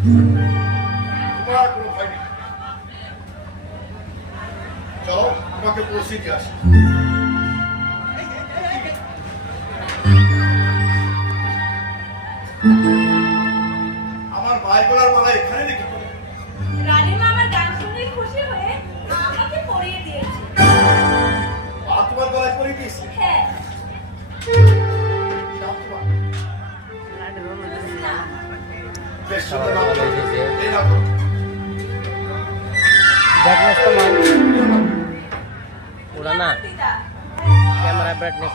তোমার কোনো আমার মায়ের গলার মালা এখানে রেখে তোমার গলায় পরিয়ে দিয়েছে বেশ brightness command udana brightness.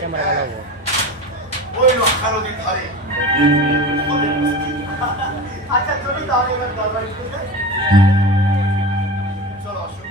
Camera থাকে ক্যামেরা ওই লক্ষার নদীর ধারে। আচ্ছা তুমি তাহলে এবার দরবারে চলো আসুন।